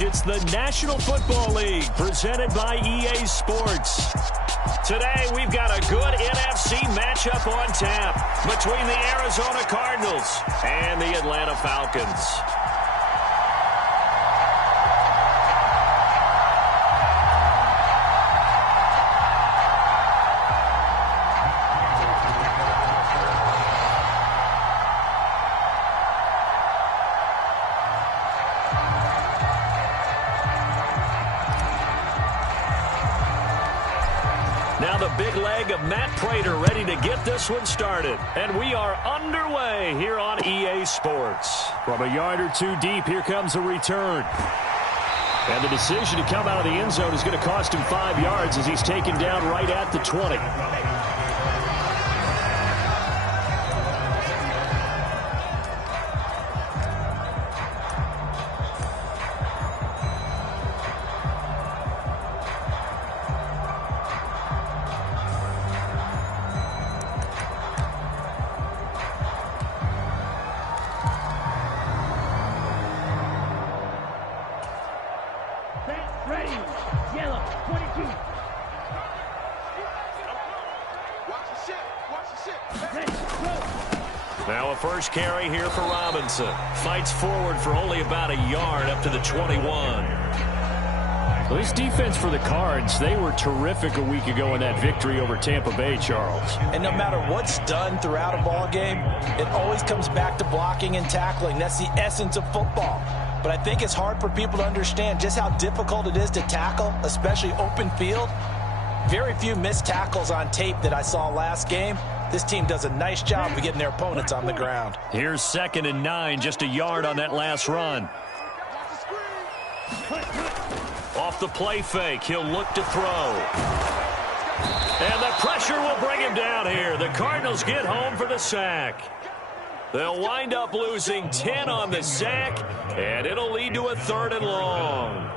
It's the National Football League presented by EA Sports. Today, we've got a good NFC matchup on tap between the Arizona Cardinals and the Atlanta Falcons. Now the big leg of Matt Prater ready to get this one started. And we are underway here on EA Sports. From a yard or two deep, here comes a return. And the decision to come out of the end zone is going to cost him 5 yards as he's taken down right at the 20. Now a first carry here for Robinson. Fights forward for only about a yard up to the 21. Well, this defense for the Cards, they were terrific a week ago in that victory over Tampa Bay, Charles. And no matter what's done throughout a ball game, it always comes back to blocking and tackling. That's the essence of football. But I think it's hard for people to understand just how difficult it is to tackle, especially open field. Very few missed tackles on tape that I saw last game. This team does a nice job of getting their opponents on the ground. Here's 2nd and 9, just a yard on that last run. Off the play fake, he'll look to throw. And the pressure will bring him down here. The Cardinals get home for the sack. They'll wind up losing 10 on the sack, and it'll lead to a 3rd and long.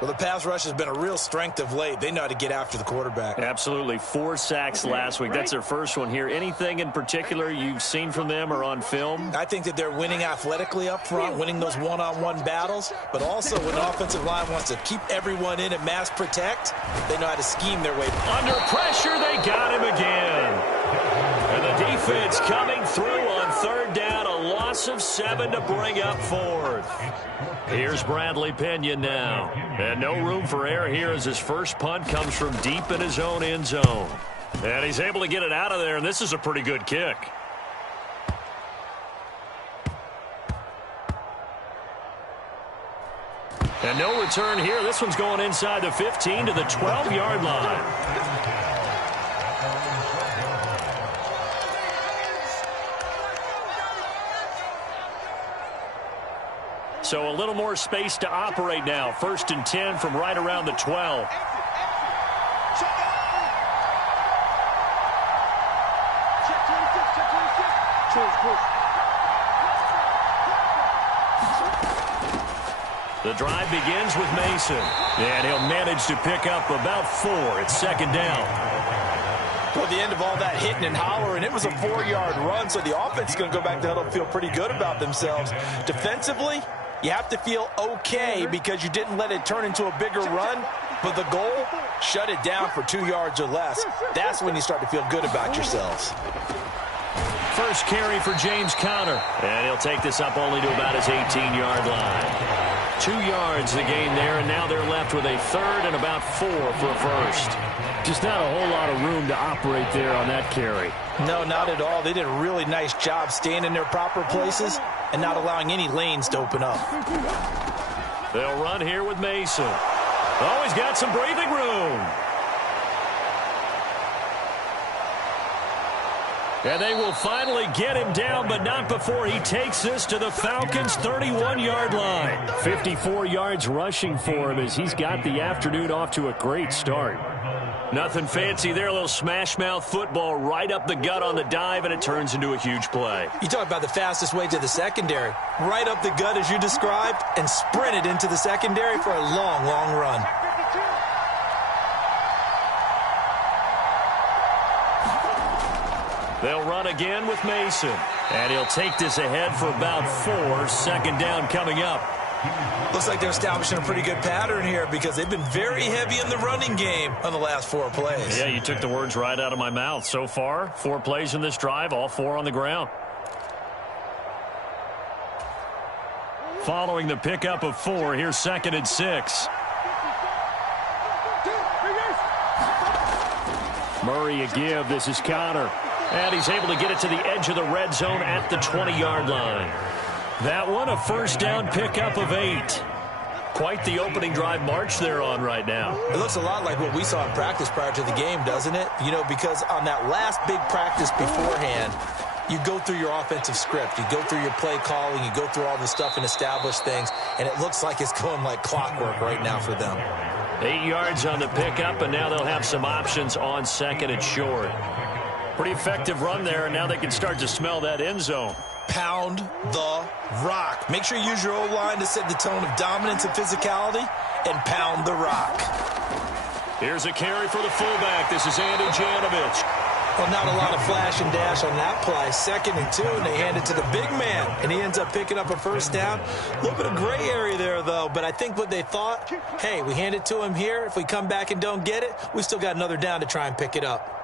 Well, the pass rush has been a real strength of late. They know how to get after the quarterback. Absolutely. 4 sacks last week. That's their first one here. Anything in particular you've seen from them or on film? I think that they're winning athletically up front, winning those one-on-one battles, but also when the offensive line wants to keep everyone in and mass protect, they know how to scheme their way. Under pressure, they got him again. And the defense coming through on 3rd down, a loss of 7 to bring up 4th. Here's Bradley Pena now. And no room for error here as his first punt comes from deep in his own end zone. And he's able to get it out of there, and this is a pretty good kick. And no return here. This one's going inside the 15 to the 12-yard line. So a little more space to operate now. 1st and 10 from right around the 12. The drive begins with Mason. And he'll manage to pick up about 4. It's 2nd down. Toward the end of all that hitting and hollering, it was a 4-yard run, so the offense is going to go back to huddle and feel pretty good about themselves. Defensively, you have to feel okay because you didn't let it turn into a bigger run, but the goal, shut it down for 2 yards or less. That's when you start to feel good about yourselves. First carry for James Conner, and he'll take this up only to about his 18-yard line. 2 yards the gain there, and now they're left with a 3rd and about 4 for a first. Just not a whole lot of room to operate there on that carry. No, not at all. They did a really nice job staying in their proper places and not allowing any lanes to open up. They'll run here with Mason. Oh, he's got some breathing room. And they will finally get him down, but not before he takes this to the Falcons' 31-yard line. 54 yards rushing for him as he's got the afternoon off to a great start. Nothing fancy there. A little smash-mouth football right up the gut on the dive, and it turns into a huge play. You talk about the fastest way to the secondary. Right up the gut, as you described, and sprinted into the secondary for a long, long run. They'll run again with Mason. And he'll take this ahead for about 4. Second down coming up. Looks like they're establishing a pretty good pattern here because they've been very heavy in the running game on the last 4 plays. Yeah, you took the words right out of my mouth. So far, 4 plays in this drive, all 4 on the ground. Following the pickup of 4, here's 2nd and 6. Murray a give. This is Connor. And he's able to get it to the edge of the red zone at the 20-yard line. That one, a first down pickup of 8. Quite the opening drive march they're on right now. It looks a lot like what we saw in practice prior to the game, doesn't it? You know, because on that last big practice beforehand, you go through your offensive script. You go through your play calling. You go through all the stuff and establish things. And it looks like it's going like clockwork right now for them. 8 yards on the pickup, and now they'll have some options on 2nd and short. Pretty effective run there, and now they can start to smell that end zone. Pound the rock. Make sure you use your O-line to set the tone of dominance and physicality, and pound the rock. Here's a carry for the fullback. This is Andy Janovich. Well, not a lot of flash and dash on that play. 2nd and 2, and they hand it to the big man, and he ends up picking up a first down. A little bit of gray area there, though, but I think what they thought, hey, we hand it to him here. If we come back and don't get it, we still got another down to try and pick it up.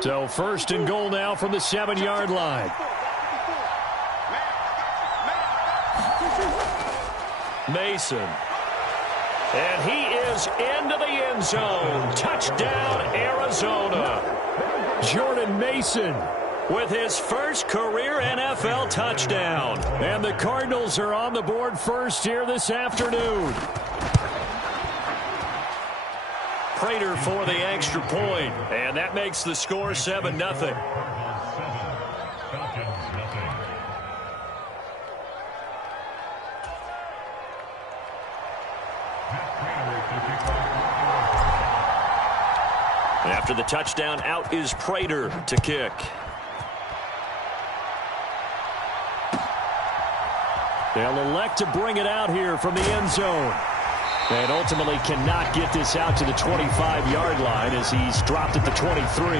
So 1st and goal now from the 7-yard line. Mason. And he is into the end zone. Touchdown, Arizona. Jordan Mason with his first career NFL touchdown. And the Cardinals are on the board first here this afternoon. Prater for the extra point, and that makes the score 7-0. After the touchdown, out is Prater to kick. They'll elect to bring it out here from the end zone. And ultimately cannot get this out to the 25-yard line as he's dropped at the 23.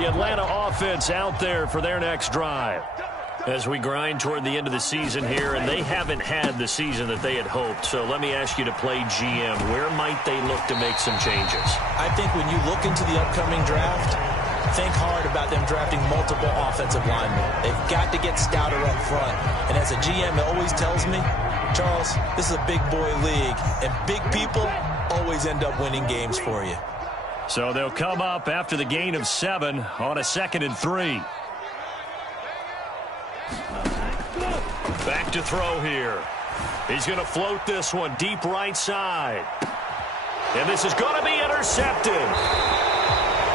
The Atlanta offense out there for their next drive. As we grind toward the end of the season here, and they haven't had the season that they had hoped. So let me ask you to play GM. Where might they look to make some changes? I think when you look into the upcoming draft, think hard about them drafting multiple offensive linemen. They've got to get stouter up front. And as a GM, it always tells me, Charles, this is a big boy league, and big people always end up winning games for you. So they'll come up after the gain of 7 on a 2nd and 3. Back to throw here. He's going to float this one deep right side. And this is going to be intercepted.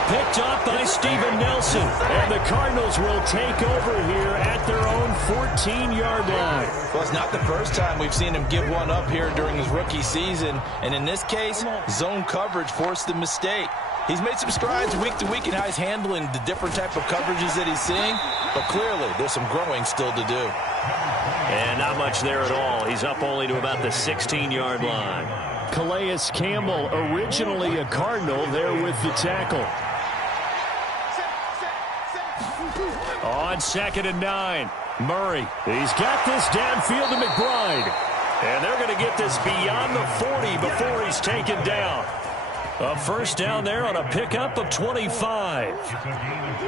Picked up by Steven Nelson. And the Cardinals will take over here at their own 14-yard line. Well, it's not the first time we've seen him give one up here during his rookie season. And in this case, zone coverage forced the mistake. He's made some strides week to week in how he's handling the different type of coverages that he's seeing. But clearly, there's some growing still to do. And not much there at all. He's up only to about the 16-yard line. Calais Campbell, originally a Cardinal, there with the tackle. On 2nd and 9, Murray. He's got this downfield to McBride. And they're going to get this beyond the 40 before he's taken down. A first down there on a pickup of 25.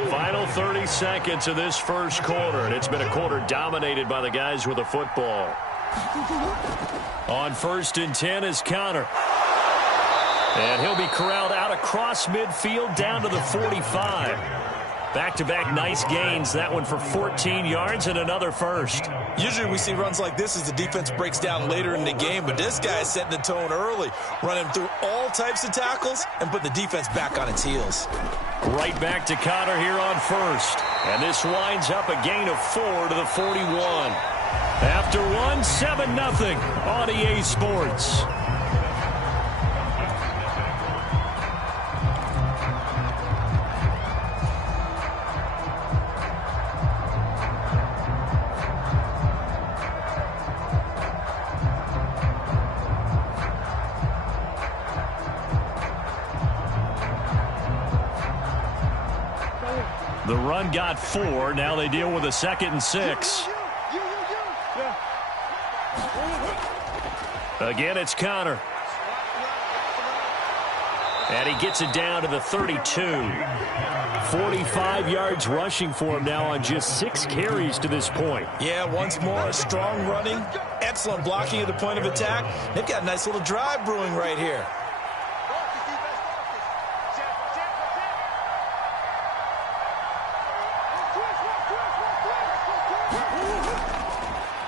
Final 30 seconds of this first quarter, and it's been a quarter dominated by the guys with the football. On 1st and 10 is Connor. And he'll be corralled out across midfield down to the 45. Back-to-back nice gains. That one for 14 yards and another first. Usually we see runs like this as the defense breaks down later in the game, but this guy is setting the tone early, running through all types of tackles and put the defense back on its heels. Right back to Connor here on 1st. And this winds up a gain of 4 to the 41. After one, 7-0 on EA Sports. The run got 4. Now they deal with a 2nd and 6. Again, it's Connor. And he gets it down to the 32. 45 yards rushing for him now on just 6 carries to this point. Yeah, once more, strong running, excellent blocking at the point of attack. They've got a nice little drive brewing right here.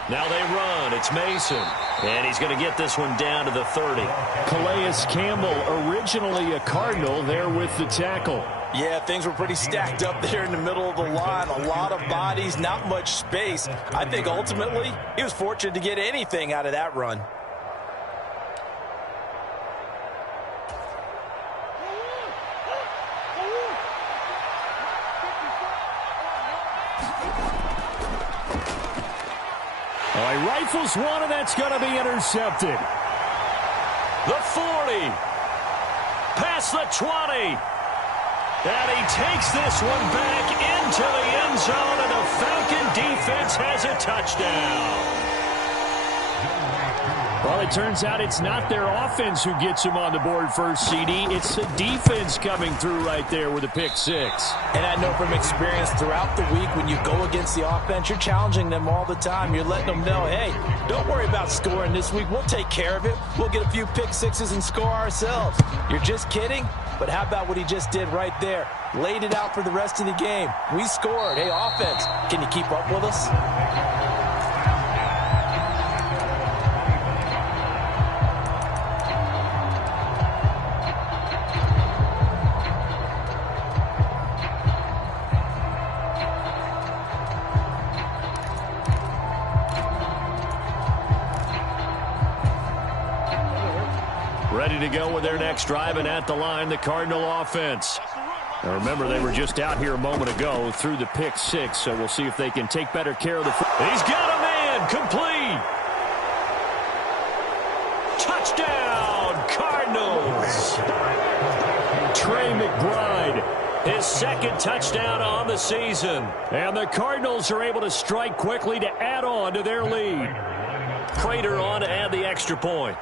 Now they run. It's Mason. And he's going to get this one down to the 30. Calais Campbell, originally a Cardinal, there with the tackle. Yeah, things were pretty stacked up there in the middle of the line. A lot of bodies, not much space. I think ultimately he was fortunate to get anything out of that run. All right, rifles one, and that's going to be intercepted. The 40. Past the 20. And he takes this one back into the end zone, and the Falcon defense has a touchdown. Well, it turns out it's not their offense who gets him on the board first, CD. It's the defense coming through right there with a pick 6. And I know from experience throughout the week when you go against the offense, you're challenging them all the time. You're letting them know, hey, don't worry about scoring this week. We'll take care of it. We'll get a few pick 6s and score ourselves. You're just kidding? But how about what he just did right there? Laid it out for the rest of the game. We scored. Hey, offense, can you keep up with us? Ready to go with their next drive, and at the line, the Cardinal offense. Now remember, they were just out here a moment ago through the pick 6, so we'll see if they can take better care of the football. He's got a man. Complete. Touchdown, Cardinals. Trey McBride, His 2nd touchdown on the season. and the Cardinals are able to strike quickly to add on to their lead. Prater on to add the extra point.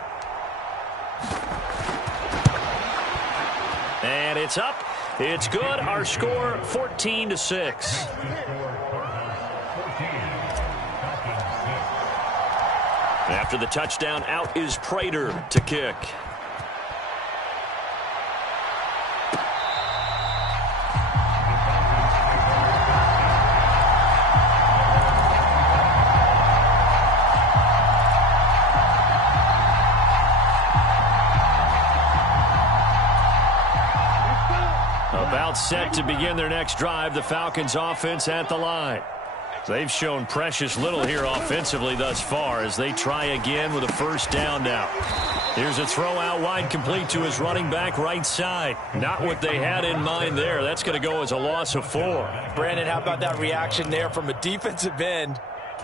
And it's up. It's good. Our score 14-6. After the touchdown, out is Prater to kick. About set to begin their next drive, the Falcons offense at the line. They've shown precious little here offensively thus far as they try again with a first down now. Here's a throw out wide, complete to his running back right side. Not what they had in mind there. That's going to go as a loss of 4. Brandon, how about that reaction there from a defensive end?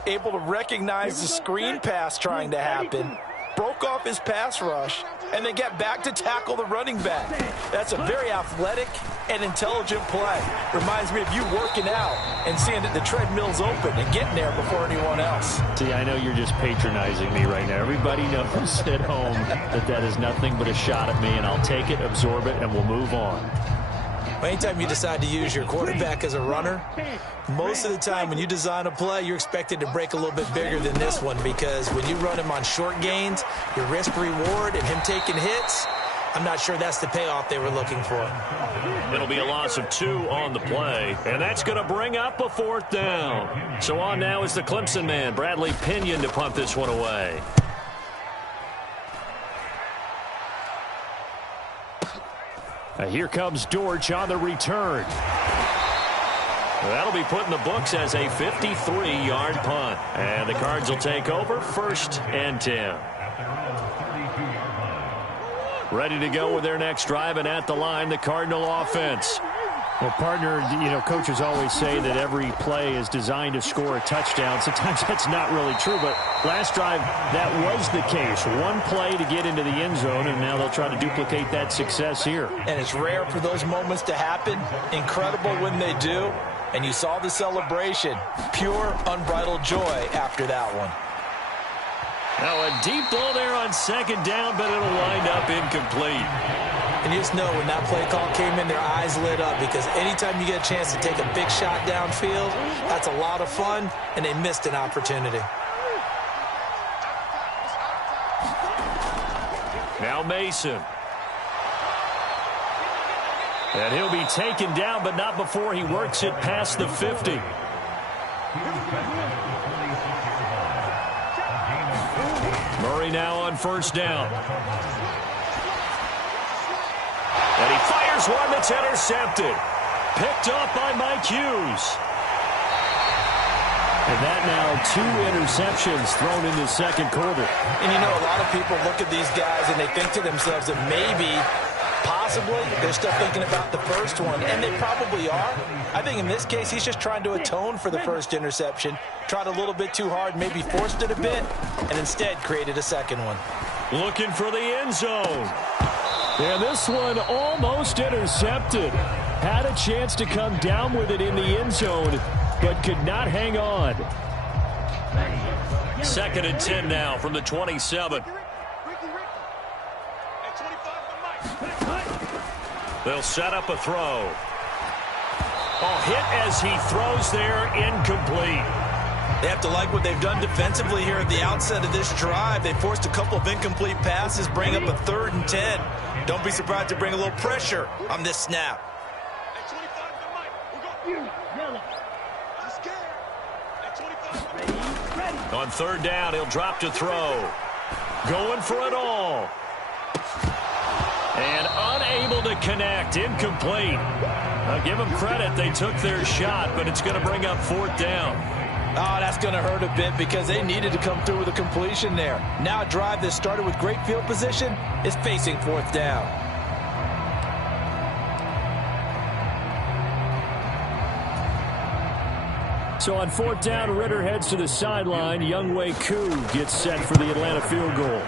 Able to recognize the screen pass trying to happen. Broke off his pass rush, and then get back to tackle the running back. That's a very athletic and intelligent play. Reminds me of you working out and seeing that the treadmill's open and getting there before anyone else. See, I know you're just patronizing me right now. Everybody knows at home that that is nothing but a shot at me, and I'll take it, absorb it, and we'll move on. Anytime you decide to use your quarterback as a runner, most of the time when you design a play, you're expected to break a little bit bigger than this one, because when you run him on short gains, your risk reward and him taking hits, I'm not sure that's the payoff they were looking for. It'll be a loss of 2 on the play, and that's going to bring up a 4th down. So on now is the Clemson man, Bradley Pinion, to punt this one away. Here comes Dortch on the return. That'll be put in the books as a 53-yard punt. And the Cards will take over, 1st and 10. Ready to go with their next drive, and at the line, the Cardinal offense. Well, partner, you know, coaches always say that every play is designed to score a touchdown. Sometimes that's not really true, but last drive, that was the case. One play to get into the end zone, and now they'll try to duplicate that success here. And it's rare for those moments to happen. Incredible when they do. And you saw the celebration. Pure, unbridled joy after that one. Now a deep ball there on second down, but it'll wind up incomplete. And you just know when that play call came in, their eyes lit up, because anytime you get a chance to take a big shot downfield, that's a lot of fun, and they missed an opportunity. Now Mason. And he'll be taken down, but not before he works it past the 50. Murray now on first down. And he fires one that's intercepted. Picked off by Mike Hughes. And that now 2 interceptions thrown in the second quarter. And you know, a lot of people look at these guys and they think to themselves that maybe, possibly, they're still thinking about the first one. And they probably are. I think in this case, he's just trying to atone for the first interception. Tried a little bit too hard, maybe forced it a bit, and instead created a second one. Looking for the end zone. And this one almost intercepted. Had a chance to come down with it in the end zone, but could not hang on. 2nd and 10 now from the 27. They'll set up a throw. Oh, hit as he throws there, incomplete. They have to like what they've done defensively here at the outset of this drive. They forced a couple of incomplete passes, bring up a 3rd and 10. Don't be surprised to bring a little pressure on this snap. On 3rd down, he'll drop to throw. Going for it all. And unable to connect. Incomplete. I'll give them credit. They took their shot, but it's going to bring up 4th down. Oh, that's going to hurt a bit because they needed to come through with a completion there. Now a drive that started with great field position is facing 4th down. So on 4th down, Ritter heads to the sideline. Younghoe Koo gets set for the Atlanta field goal.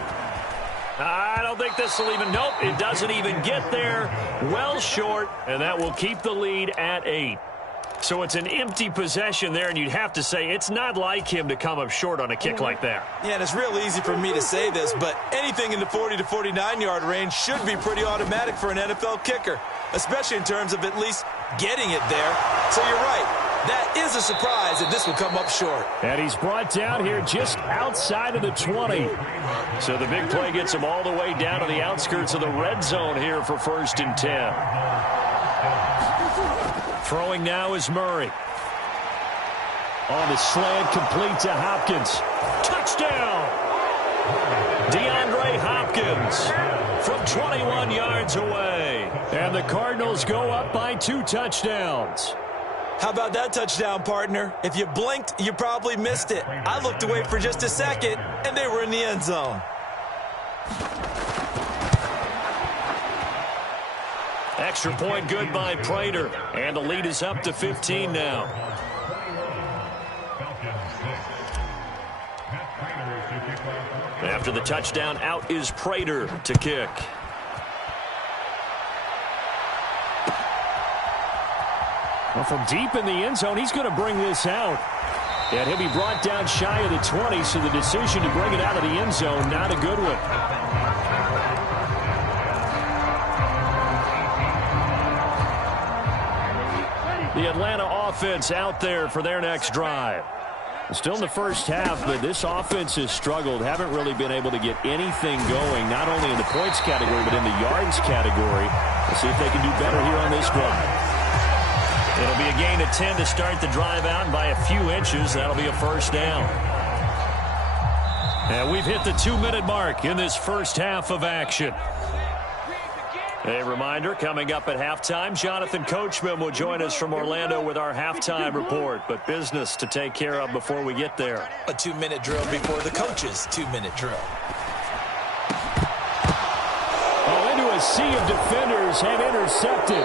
I don't think this will even, nope, it doesn't even get there. Well short, and that will keep the lead at 8. So it's an empty possession there, and you'd have to say it's not like him to come up short on a kick like that. Yeah, and it's real easy for me to say this, but anything in the 40 to 49-yard range should be pretty automatic for an NFL kicker, especially in terms of at least getting it there. So you're right. That is a surprise if this will come up short. And he's brought down here just outside of the 20. So the big play gets him all the way down to the outskirts of the red zone here for 1st and 10. Throwing now is Murray. On the slant, complete to Hopkins. Touchdown! DeAndre Hopkins from 21 yards away. And the Cardinals go up by 2 touchdowns. How about that touchdown, partner? If you blinked, you probably missed it. I looked away for just a second, and they were in the end zone. Extra point good by Prater. And the lead is up to 15 now. After the touchdown, out is Prater to kick. Well, from deep in the end zone, he's going to bring this out. And he'll be brought down shy of the 20, so the decision to bring it out of the end zone, not a good one. The Atlanta offense out there for their next drive. Still in the first half, but this offense has struggled. Haven't really been able to get anything going, not only in the points category, but in the yards category. Let's see if they can do better here on this drive. It'll be a gain of 10 to start the drive out, and by a few inches, that'll be a 1st down. And we've hit the 2-minute mark in this first half of action. A reminder, coming up at halftime, Jonathan Coachman will join us from Orlando with our halftime report, but business to take care of before we get there. A 2-minute drill before the coach's 2-minute drill. Oh, into a sea of defenders and intercepted.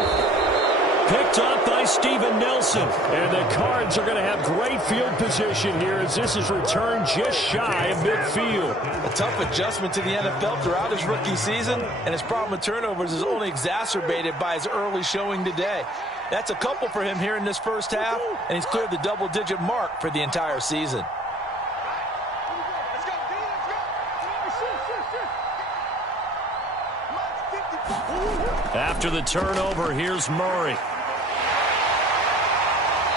Picked up by Steven Nelson. And the Cards are going to have great field position here as this is returned just shy of midfield. A tough adjustment to the NFL throughout his rookie season, and his problem with turnovers is only exacerbated by his early showing today. That's a couple for him here in this first half, and he's cleared the double-digit mark for the entire season. After the turnover, here's Murray.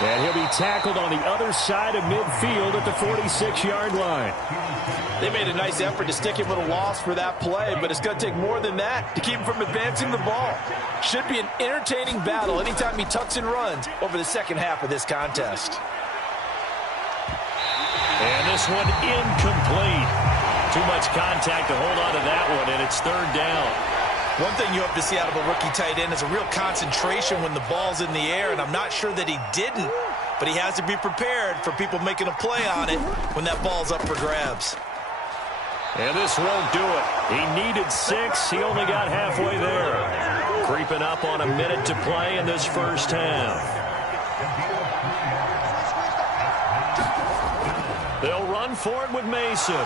And he'll be tackled on the other side of midfield at the 46-yard line. They made a nice effort to stick him with a loss for that play, but it's going to take more than that to keep him from advancing the ball. Should be an entertaining battle anytime he tucks and runs over the second half of this contest. And this one incomplete. Too much contact to hold on to that one, and it's third down. One thing you hope to see out of a rookie tight end is a real concentration when the ball's in the air, and I'm not sure that he didn't, but he has to be prepared for people making a play on it when that ball's up for grabs. And this won't do it. He needed 6. He only got halfway there. Creeping up on a minute to play in this first half. They'll run for it with Mason.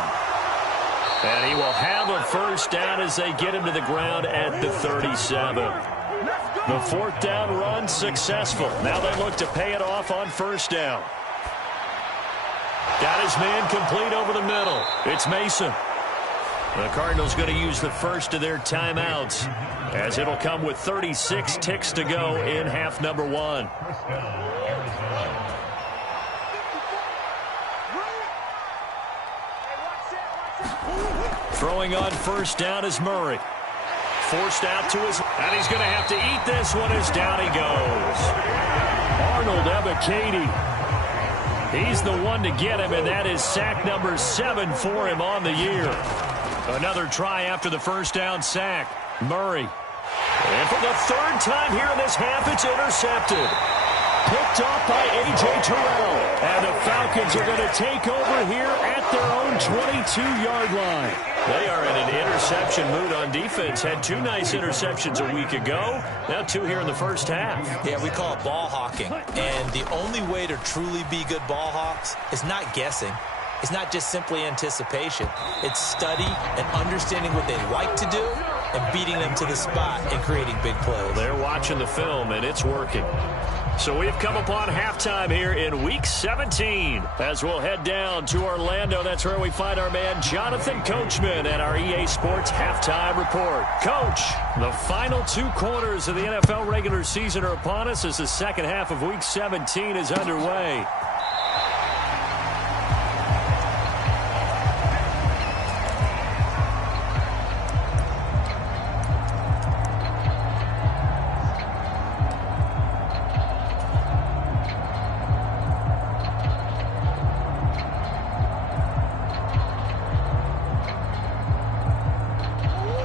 And he will have a first down as they get him to the ground at the 37. The fourth down run successful. Now they look to pay it off on first down. Got his man complete over the middle. It's Mason. The Cardinals going to use the first of their timeouts as it'll come with 36 ticks to go in half number 1. Throwing on first down is Murray. Forced out to his, and he's going to have to eat this one as down he goes. Arnold Ebiketie. He's the one to get him, and that is sack number 7 for him on the year. Another try after the first down sack. Murray. And for the third time here in this half, it's intercepted. Picked off by A.J. Terrell. And the Falcons are going to take over here at their own 22-yard line. They are in an interception mood on defense. Had 2 nice interceptions a week ago. Now 2 here in the first half. Yeah, we call it ball hawking. And the only way to truly be good ball hawks is not guessing. It's not just simply anticipation. It's study and understanding what they like to do and beating them to the spot and creating big plays. They're watching the film, and it's working. So we've come upon halftime here in Week 17 as we'll head down to Orlando. That's where we find our man Jonathan Coachman at our EA Sports Halftime Report. Coach, the final 2 quarters of the NFL regular season are upon us as the second half of Week 17 is underway.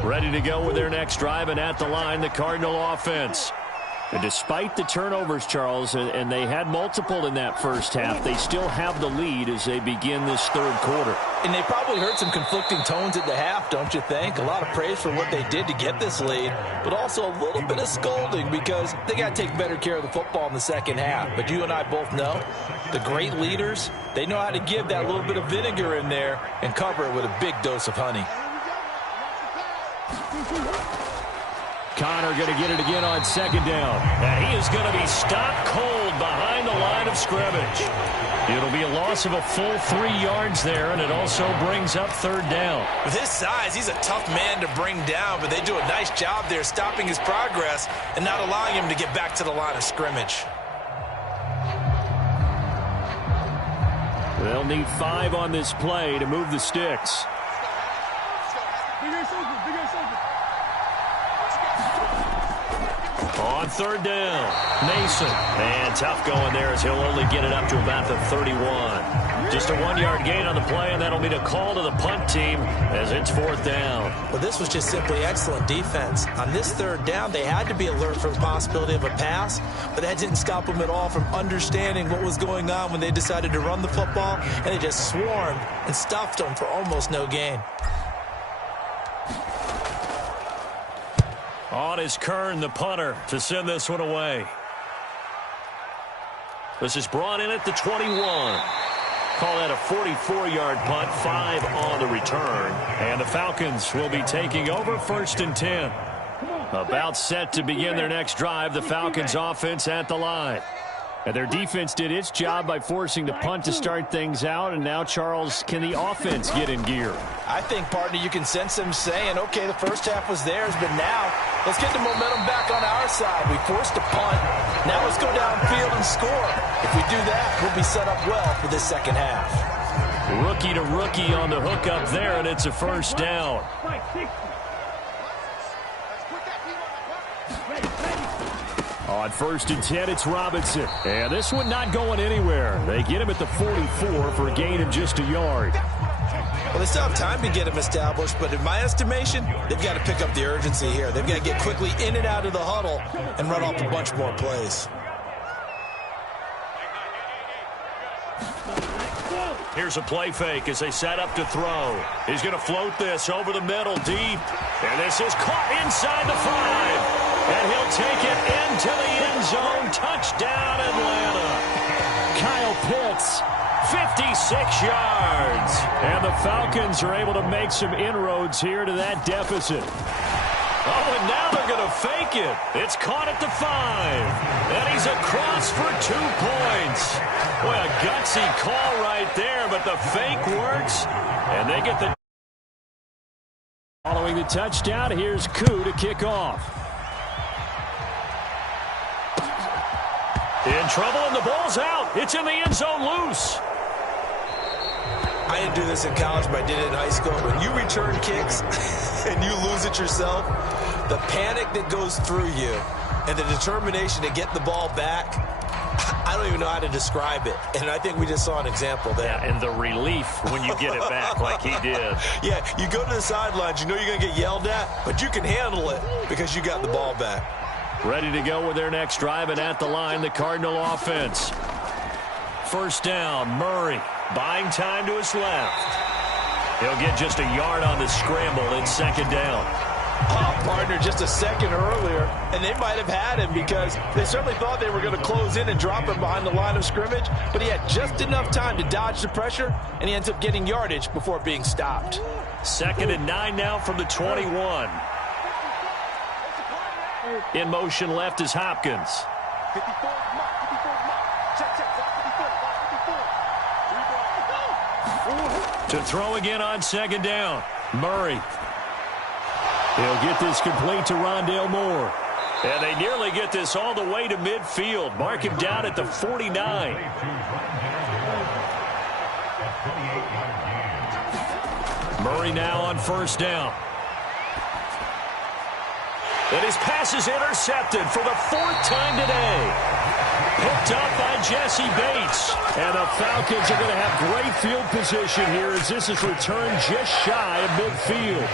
Ready to go with their next drive, and at the line, the Cardinal offense. And despite the turnovers, Charles, and they had multiple in that first half, they still have the lead as they begin this third quarter. And they probably heard some conflicting tones at the half, don't you think? A lot of praise for what they did to get this lead, but also a little bit of scolding because they got to take better care of the football in the second half. But you and I both know the great leaders, they know how to give that little bit of vinegar in there and cover it with a big dose of honey. Connor going to get it again on second down. And he is going to be stopped cold behind the line of scrimmage. It'll be a loss of a full 3 yards there, and it also brings up third down. With his size, he's a tough man to bring down, but they do a nice job there stopping his progress and not allowing him to get back to the line of scrimmage. They'll need 5 on this play to move the sticks. On third down, Mason. And tough going there as he'll only get it up to about the 31. Just a 1-yard gain on the play, and that'll be a call to the punt team as it's fourth down. Well, this was just simply excellent defense. On this third down, they had to be alert for the possibility of a pass, but that didn't stop them at all from understanding what was going on when they decided to run the football, and they just swarmed and stuffed them for almost no gain. On is Kern, the punter, to send this one away. This is brought in at the 21. Call that a 44-yard punt, 5 on the return. And the Falcons will be taking over 1st and 10. About set to begin their next drive, the Falcons offense at the line. And their defense did its job by forcing the punt to start things out. And now, Charles, can the offense get in gear? I think, partner, you can sense them saying, okay, the first half was theirs, but now let's get the momentum back on our side. We forced a punt. Now let's go downfield and score. If we do that, we'll be set up well for this second half. Rookie to rookie on the hook up there, and it's a first down. On 1st and 10, it's Robinson. And this one not going anywhere. They get him at the 44 for a gain of just a yard. Well, they still have time to get him established, but in my estimation, they've got to pick up the urgency here. They've got to get quickly in and out of the huddle and run off a bunch more plays. Here's a play fake as they set up to throw. He's going to float this over the middle deep. And this is caught inside the 5. And he'll take it into the end zone. Touchdown, Atlanta. Kyle Pitts, 56 yards. And the Falcons are able to make some inroads here to that deficit. Oh, and now they're going to fake it. It's caught at the 5. And he's across for 2 points. Boy, a gutsy call right there, but the fake works. And they get the... Following the touchdown, here's Ceaux to kick off. In trouble, and the ball's out. It's in the end zone loose. I didn't do this in college, but I did it in high school. When you return kicks and you lose it yourself, the panic that goes through you and the determination to get the ball back, I don't even know how to describe it. And I think we just saw an example there. Yeah, and the relief when you get it back like he did. Yeah, you go to the sidelines, you know you're going to get yelled at, but you can handle it because you got the ball back. Ready to go with their next drive, and at the line, the Cardinal offense. First down, Murray buying time to his left. He'll get just a yard on the scramble in second down. Oh, partner, just a second earlier, and they might have had him because they certainly thought they were going to close in and drop him behind the line of scrimmage, but he had just enough time to dodge the pressure, and he ends up getting yardage before being stopped. 2nd and 9 now from the 21. In motion left is Hopkins. To throw again on second down. Murray. He'll get this complete to Rondale Moore. And they nearly get this all the way to midfield. Mark him down at the 49. Murray now on first down. And his pass is intercepted for the 4th time today. Picked up by Jesse Bates. And the Falcons are going to have great field position here as this is returned just shy of midfield.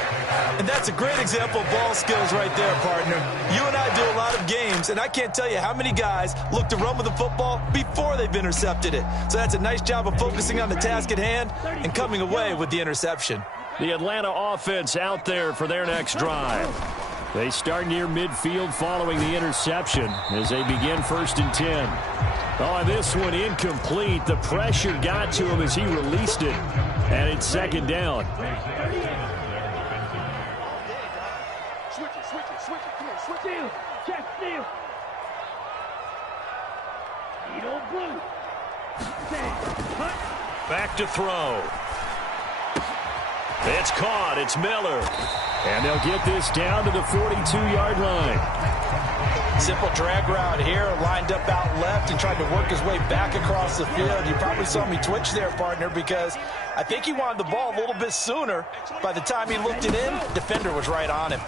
And that's a great example of ball skills right there, partner. You and I do a lot of games, and I can't tell you how many guys look to run with the football before they've intercepted it. So that's a nice job of focusing on the task at hand and coming away with the interception. The Atlanta offense out there for their next drive. They start near midfield following the interception as they begin 1st and 10. Oh, and this one incomplete. The pressure got to him as he released it. And it's second down. Back to throw. It's caught. It's Miller. And they'll get this down to the 42-yard line. Simple drag route here, lined up out left and tried to work his way back across the field. You probably saw me twitch there, partner, because I think he wanted the ball a little bit sooner. By the time he looked it in, defender was right on him.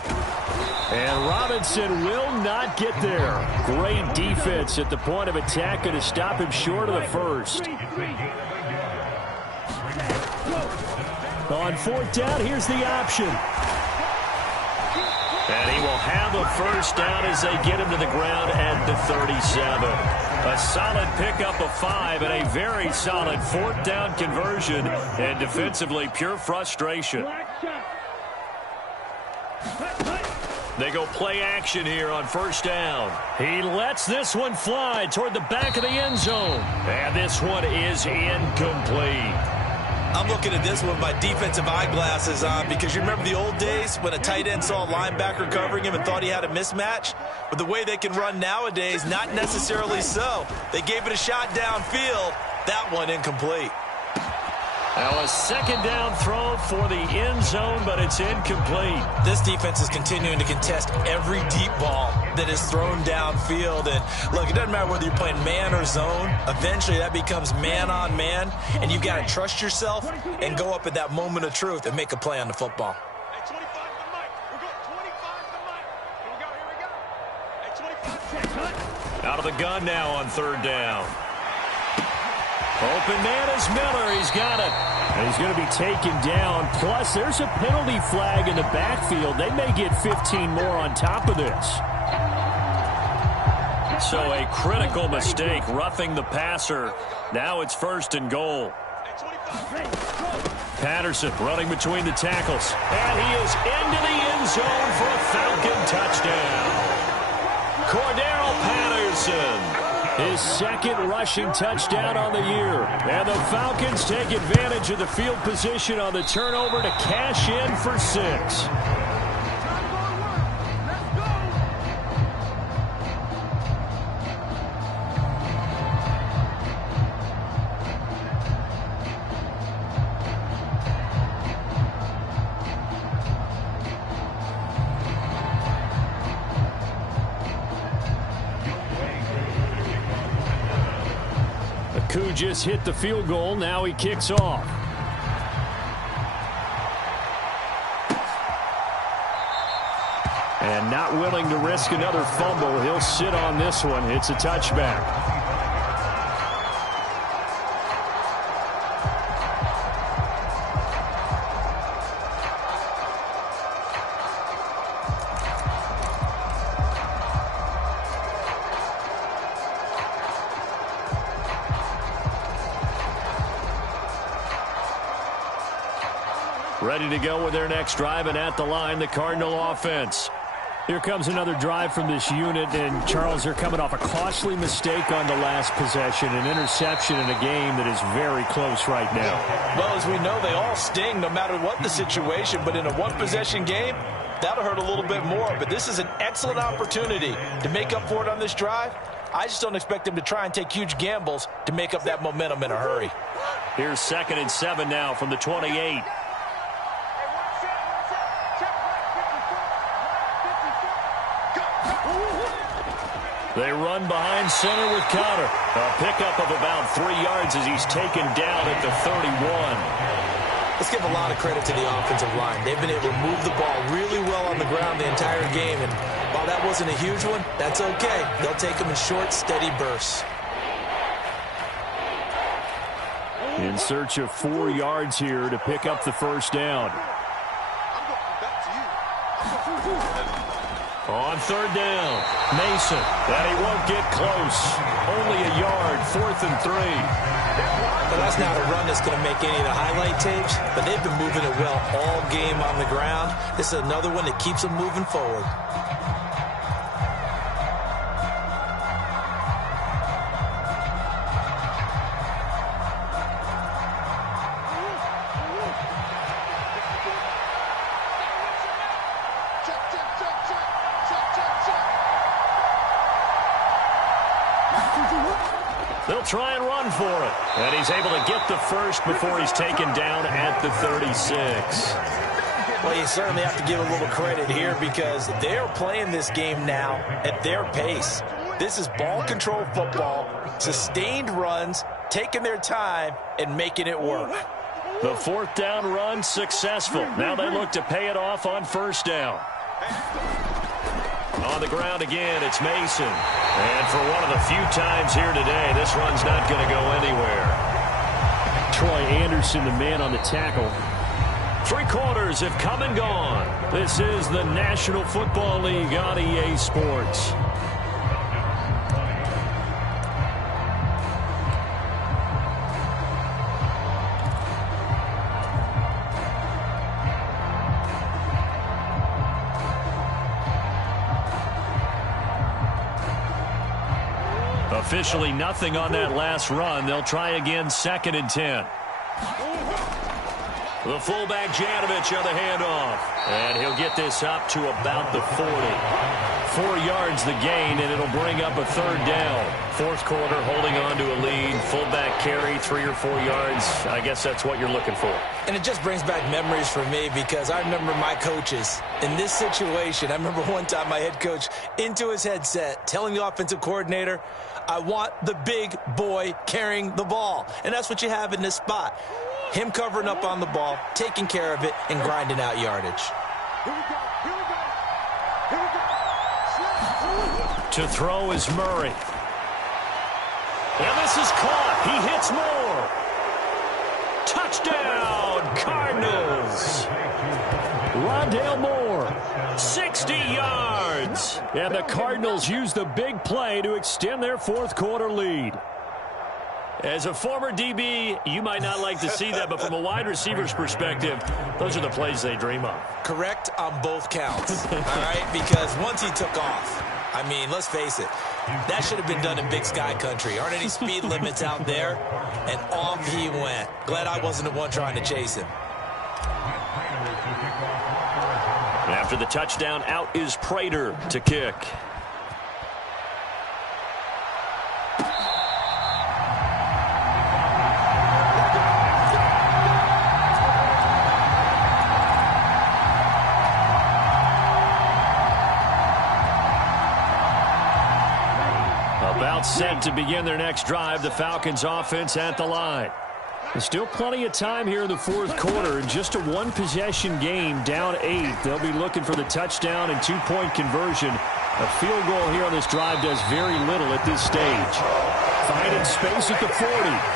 And Robinson will not get there. Great defense at the point of attack, going to stop him short of the first. On 4th down, here's the option. And he will have a first down as they get him to the ground at the 37. A solid pickup of 5 and a very solid 4th down conversion. And defensively, pure frustration. They go play action here on first down. He lets this one fly toward the back of the end zone. And this one is incomplete. I'm looking at this with my defensive eyeglasses on because you remember the old days when a tight end saw a linebacker covering him and thought he had a mismatch? But the way they can run nowadays, not necessarily so. They gave it a shot downfield. That one incomplete. Now a second down throw for the end zone, but it's incomplete. This defense is continuing to contest every deep ball that is thrown downfield. And look, it doesn't matter whether you're playing man or zone. Eventually that becomes man on man, and you've got to trust yourself and go up at that moment of truth and make a play on the football. Out of the gun now on third down. Open man is Miller. He's got it. And he's going to be taken down. Plus, there's a penalty flag in the backfield. They may get 15 more on top of this. So a critical mistake, roughing the passer. Now it's first and goal. Patterson running between the tackles. And he is into the end zone for a Falcon touchdown. Cordero Patterson. His second rushing touchdown on the year. And the Falcons take advantage of the field position on the turnover to cash in for 6. Ceaux just hit the field goal. Now he kicks off. And not willing to risk another fumble. He'll sit on this one. It's a touchback. Ready to go with their next drive, and at the line, the Cardinal offense. Here comes another drive from this unit, and Charles, they're coming off a costly mistake on the last possession, an interception in a game that is very close right now. Well, as we know, they all sting no matter what the situation, but in a one-possession game, that'll hurt a little bit more. But this is an excellent opportunity to make up for it on this drive. I just don't expect them to try and take huge gambles to make up that momentum in a hurry. Here's 2nd and 7 now from the 28. They run behind center with Cotter. A pickup of about 3 yards as he's taken down at the 31. Let's give a lot of credit to the offensive line. They've been able to move the ball really well on the ground the entire game. And while that wasn't a huge one, that's okay. They'll take them in short, steady bursts. In search of 4 yards here to pick up the first down. On third down, Mason, and he won't get close. Only a yard, 4th and 3. Well, that's not a run that's going to make any of the highlight tapes, but they've been moving it well all game on the ground. This is another one that keeps them moving forward. They'll try and run for it. And he's able to get the first before he's taken down at the 36. Well, you certainly have to give a little credit here because they're playing this game now at their pace. This is ball control football, sustained runs, taking their time, and making it work. The 4th down run successful. Now they look to pay it off on first down. On the ground again, it's Mason. And for one of the few times here today, this run's not going to go anywhere. Troy Anderson, the man on the tackle. 3 quarters have come and gone. This is the National Football League on EA Sports. Officially nothing on that last run. They'll try again, 2nd and 10. The fullback Janovich on the handoff. And he'll get this up to about the 40. 4 yards the gain, and it'll bring up a third down. Fourth quarter, holding on to a lead. Fullback carry, 3 or 4 yards. I guess that's what you're looking for. And it just brings back memories for me because I remember my coaches in this situation. I remember one time my head coach into his headset telling the offensive coordinator, I want the big boy carrying the ball. And that's what you have in this spot. Him covering up on the ball, taking care of it, and grinding out yardage. To throw is Murray. And this is caught. He hits Moore. Touchdown, Cardinals. Rondale Moore, 60 yards. And the Cardinals use the big play to extend their fourth quarter lead. As a former DB, you might not like to see that, but from a wide receiver's perspective, those are the plays they dream of. Correct on both counts, all right? Because once he took off, I mean, let's face it, that should have been done in Big Sky country. Aren't any speed limits out there? And off he went. Glad I wasn't the one trying to chase him. After the touchdown, out is Prater to kick. About set to begin their next drive, the Falcons offense at the line. There's still plenty of time here in the fourth quarter. In just a one-possession game, down 8. They'll be looking for the touchdown and two-point conversion. A field goal here on this drive does very little at this stage. Finding space at the 40.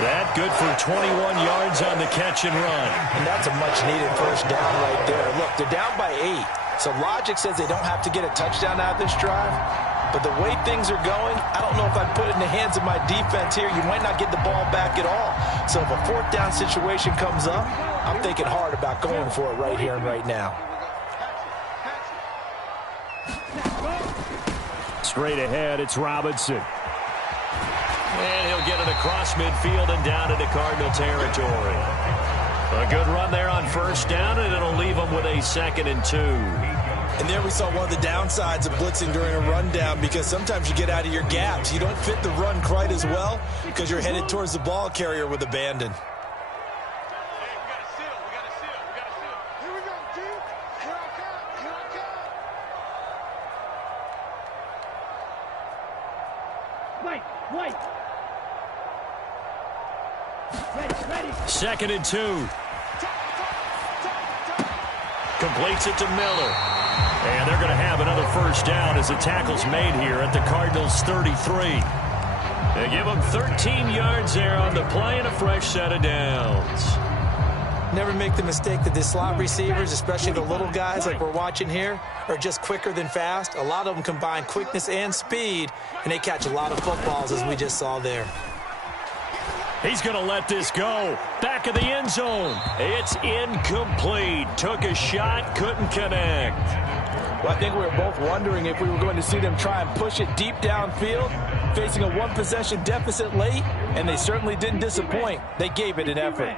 That good for 21 yards on the catch and run. And that's a much-needed first down right there. Look, they're down by 8. So logic says they don't have to get a touchdown out of this drive. But the way things are going, I don't know if I'd put it in the hands of my defense here. You might not get the ball back at all. So if a fourth down situation comes up, I'm thinking hard about going for it right here and right now. Straight ahead, it's Robinson. And he'll get it across midfield and down into Cardinal territory. A good run there on first down, and it'll leave them with a 2nd and 2. And there we saw one of the downsides of blitzing during a rundown because sometimes you get out of your gaps. You don't fit the run quite as well because you're headed towards the ball carrier with abandon. Second and 2. Completes it to Miller. And they're going to have another first down as the tackle's made here at the Cardinals' 33. They give them 13 yards there on the play and a fresh set of downs. Never make the mistake that the slot receivers, especially the little guys like we're watching here, are just quicker than fast. A lot of them combine quickness and speed, and they catch a lot of footballs, as we just saw there. He's going to let this go. Back of the end zone. It's incomplete. Took a shot, couldn't connect. Well, I think we were both wondering if we were going to see them try and push it deep downfield, facing a one-possession deficit late, and they certainly didn't disappoint. They gave it an effort.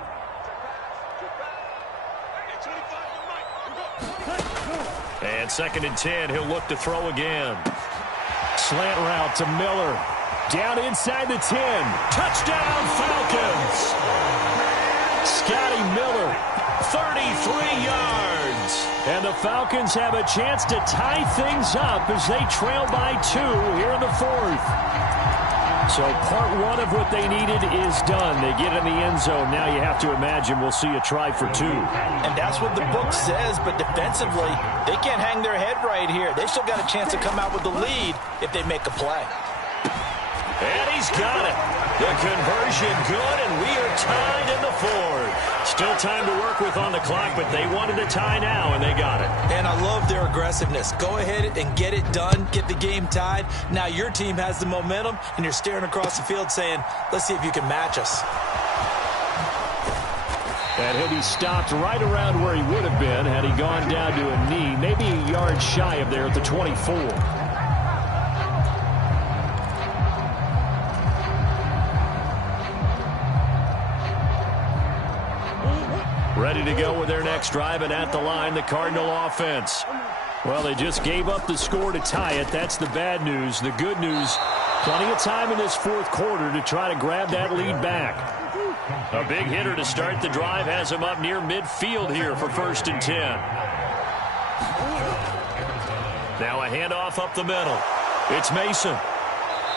And 2nd and 10, he'll look to throw again. Slant route to Miller. Down inside the 10. Touchdown, Falcons. Scotty Miller, 33 yards. And the Falcons have a chance to tie things up as they trail by 2 here in the fourth. So part one of what they needed is done. They get in the end zone. Now you have to imagine we'll see a try for 2. And that's what the book says, but defensively, they can't hang their head right here. They still got a chance to come out with the lead if they make a play. And he's got it. The conversion good, and we are tied in the fourth. Still time to work with on the clock, but they wanted a tie now, and they got it. And I love their aggressiveness. Go ahead and get it done. Get the game tied. Now your team has the momentum, and you're staring across the field saying, let's see if you can match us. And he'll be stopped right around where he would have been had he gone down to a knee, maybe a yard shy of there at the 24. Ready to go with their next drive, and at the line, the Cardinal offense. Well, they just gave up the score to tie it. That's the bad news. The good news, plenty of time in this fourth quarter to try to grab that lead back. A big hitter to start the drive has him up near midfield here for 1st and 10. Now a handoff up the middle. It's Mason.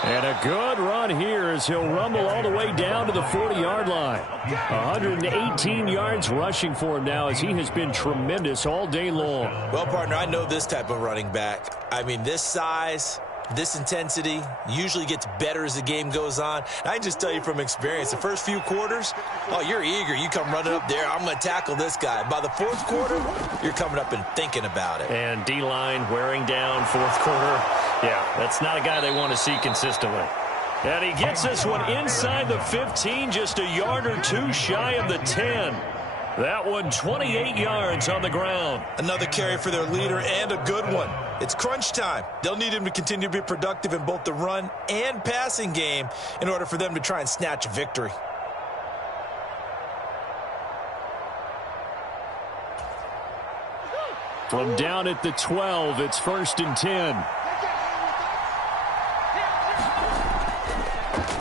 And a good run here as he'll rumble all the way down to the 40-yard line. 118 yards rushing for him now as he has been tremendous all day long. Well, partner, I know this type of running back. I mean, this size, this intensity usually gets better as the game goes on. And I just tell you from experience, the first few quarters, oh, you're eager. You come running up there, I'm going to tackle this guy. By the fourth quarter, you're coming up and thinking about it. And D-line wearing down fourth quarter. Yeah, that's not a guy they want to see consistently. And he gets this one inside the 15, just a yard or two shy of the 10. That one 28 yards on the ground. Another carry for their leader and a good one. It's crunch time. They'll need him to continue to be productive in both the run and passing game in order for them to try and snatch a victory. From down at the 12, it's 1st and 10.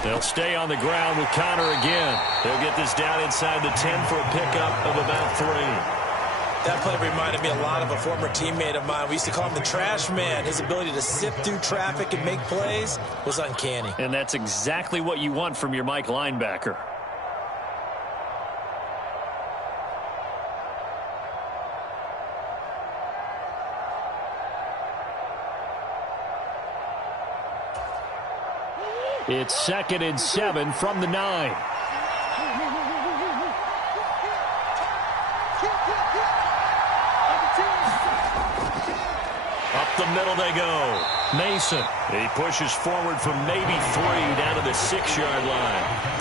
They'll stay on the ground with Connor again. They'll get this down inside the 10 for a pickup of about 3. That play reminded me a lot of a former teammate of mine. We used to call him the trash man. His ability to sift through traffic and make plays was uncanny. And that's exactly what you want from your Mike linebacker. It's 2nd and 7 from the 9. Up the middle they go. Mason. He pushes forward from maybe 3 down to the 6-yard line.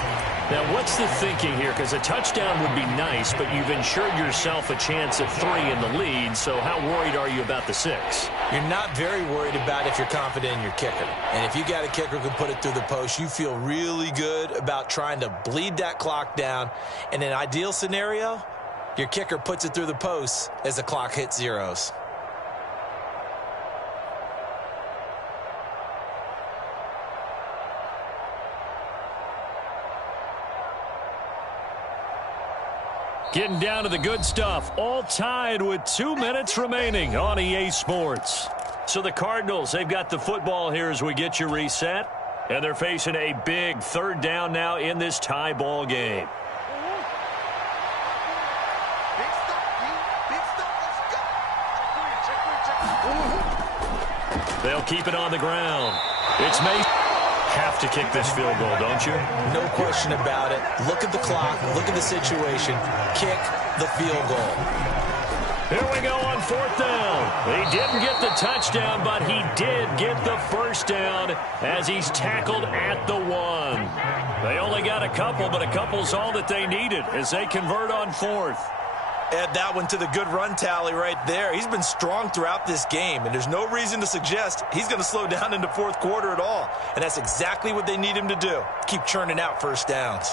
Now, what's the thinking here? Because a touchdown would be nice, but you've ensured yourself a chance at 3 in the lead, so how worried are you about the 6? You're not very worried about if you're confident in your kicker. And if you got a kicker who can put it through the post, you feel really good about trying to bleed that clock down. In an ideal scenario, your kicker puts it through the post as the clock hits zeros. Getting down to the good stuff, all tied with 2 minutes remaining on EA Sports. So the Cardinals, they've got the football here as we get you reset. And they're facing a big 3rd down now in this tie ball game. They'll keep it on the ground. It's Mason. Have to kick this field goal, don't you? No question about it. Look at the clock. Look at the situation. Kick the field goal. Here we go on 4th down. He didn't get the touchdown, but he did get the 1st down as he's tackled at the 1. They only got a couple, but a couple's all that they needed as they convert on 4th. Add that one to the good run tally right there. He's been strong throughout this game, and there's no reason to suggest he's going to slow down into fourth quarter at all. And that's exactly what they need him to do. Keep churning out 1st downs.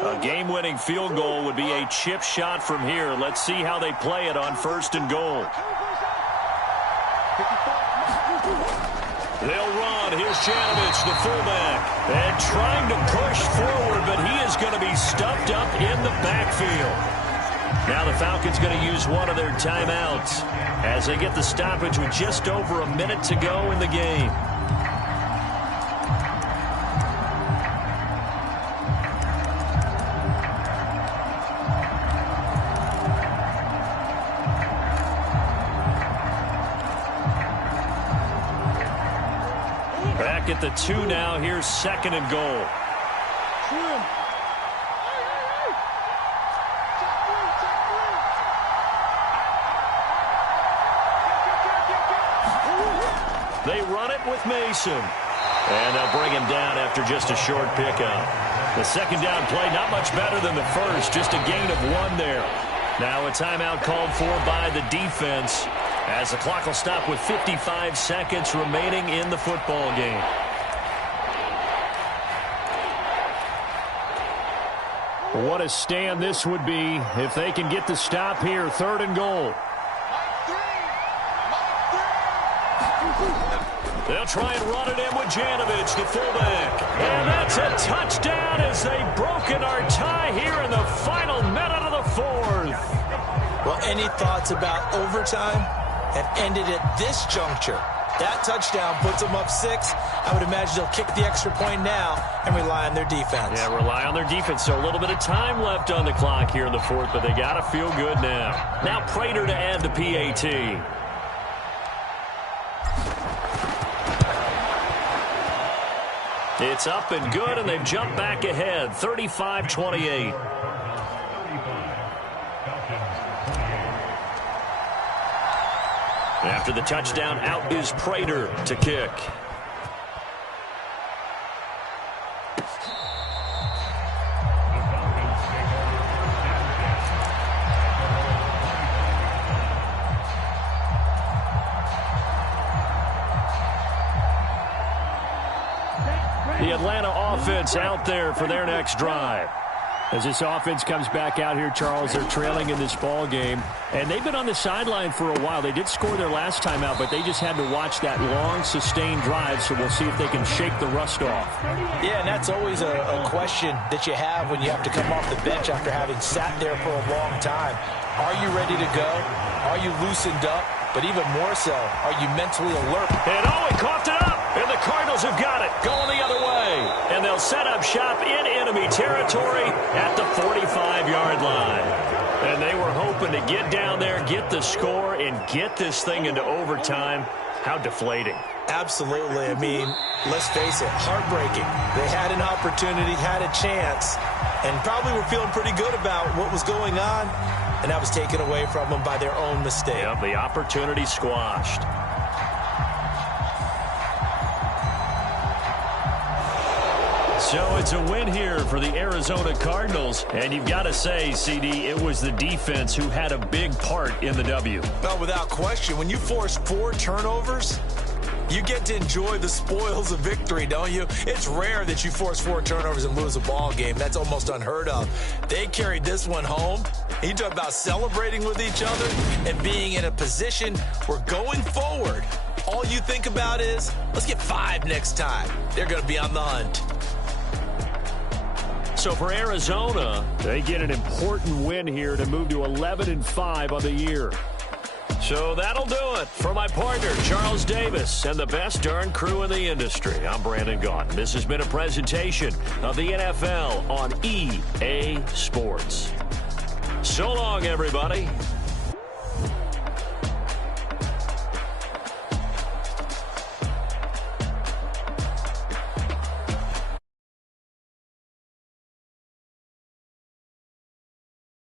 A game-winning field goal would be a chip shot from here. Let's see how they play it on 1st and goal. They'll run. Here's Chanovich, the fullback. And trying to push forward, but he is going to be stuffed up in the backfield. Now the Falcons going to use one of their timeouts as they get the stoppage with just over a minute to go in the game. Back at the 2 now. Here's 2nd and goal. They run it with Mason. And they'll bring him down after just a short pickup. The 2nd down play not much better than the first. Just a gain of 1 there. Now a timeout called for by the defense as the clock will stop with 55 seconds remaining in the football game. What a stand this would be if they can get the stop here. 3rd and goal. They'll try and run it in with Janovich, the fullback. And that's a touchdown as they've broken our tie here in the final minute of the 4th. Well, any thoughts about overtime have ended at this juncture. That touchdown puts them up 6. I would imagine they'll kick the extra point now and rely on their defense. Yeah, rely on their defense. So a little bit of time left on the clock here in the 4th, but they got to feel good now. Now Prater to add the PAT. It's up and good, and they've jumped back ahead, 35-28. After the touchdown, out is Prater to kick. The Atlanta offense out there for their next drive. As this offense comes back out here, Charles, they're trailing in this ball game, and they've been on the sideline for a while. They did score their last time out, but they just had to watch that long, sustained drive, so we'll see if they can shake the rust off. Yeah, and that's always a question that you have when you have to come off the bench after having sat there for a long time. Are you ready to go? Are you loosened up? But even more so, are you mentally alert? And he coughed it up. And the Cardinals have got it, going the other way. And they'll set up shop in enemy territory at the 45-yard line. And they were hoping to get down there, get the score, and get this thing into overtime. How deflating. Absolutely. I mean, let's face it, heartbreaking. They had an opportunity, had a chance, and probably were feeling pretty good about what was going on. And that was taken away from them by their own mistake. Yep, the opportunity squashed. So it's a win here for the Arizona Cardinals. And you've got to say, CD, it was the defense who had a big part in the W. Well, without question, when you force 4 turnovers, you get to enjoy the spoils of victory, don't you? It's rare that you force 4 turnovers and lose a ball game. That's almost unheard of. They carried this one home. You talk about celebrating with each other and being in a position where going forward, all you think about is, let's get 5 next time. They're going to be on the hunt. So for Arizona, they get an important win here to move to 11-5 on the year. So that'll do it for my partner, Charles Davis, and the best darn crew in the industry. I'm Brandon Gaudin. This has been a presentation of the NFL on EA Sports. So long, everybody.